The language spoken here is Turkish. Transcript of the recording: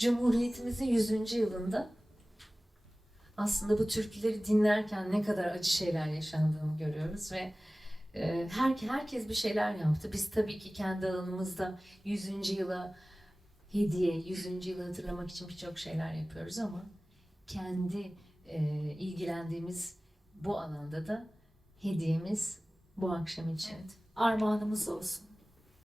Cumhuriyetimizin 100. yılında aslında bu türküleri dinlerken ne kadar acı şeyler yaşandığını görüyoruz ve e, her, herkes bir şeyler yaptı. Biz tabii ki kendi alanımızda 100. yıla hediye, 100. yılı hatırlamak için birçok şeyler yapıyoruz ama kendi e, ilgilendiğimiz bu alanda da hediyemiz bu akşam için. Evet. Armağanımız olsun.